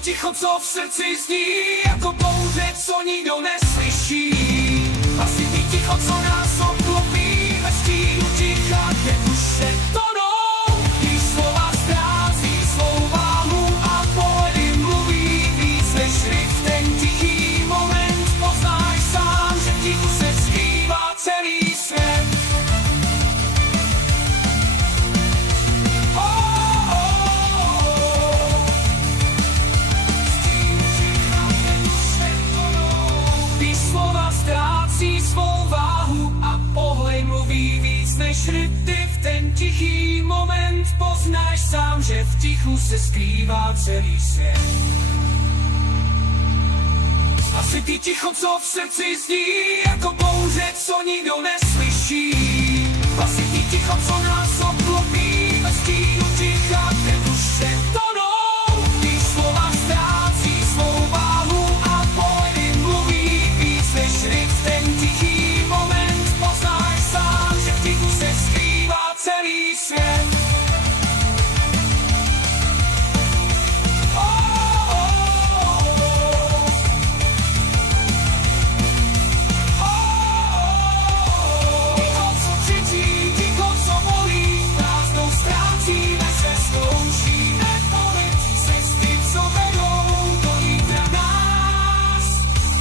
ticho, co v srdci zní, jako bouře, co nikdo neslyší. Hlasitý ticho, co nás obklopí, ve stínu ticha, kde duše tonou. Když slova ztrácí svou váhu a pohledy mluví víc než ryb, ten tichý moment poznáš sám, že v tichu se skrývá celý svět. Ztrácí svou váhu a pohled mluví víc než ryby, v ten tichý moment poznáš sám, že v tichu se skrývá celý svět. Asi ty ticho, co v srdci zní, jako bouře, co nikdo neslyší. Asi ty ticho, co nás obklopí, ve stínu ticha, kde duše tonou. Když slova ztrácí svou váhu a pohledy mluví víc než ryb, ten tichý moment poznáš sám, že v tichu se skrývá celý svět. Ticho, co křičí, ticho, co volí, prázdnou ztrácíme se, zkoušíme volit cesty, co vedou do nitra nás.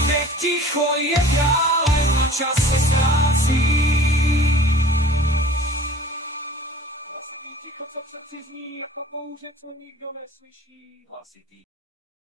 Nech ticho je králem a čas se ztrácí. Hlasitý ticho, co v srdci zní, jako bouře, co nikdo neslyší. Hlasitý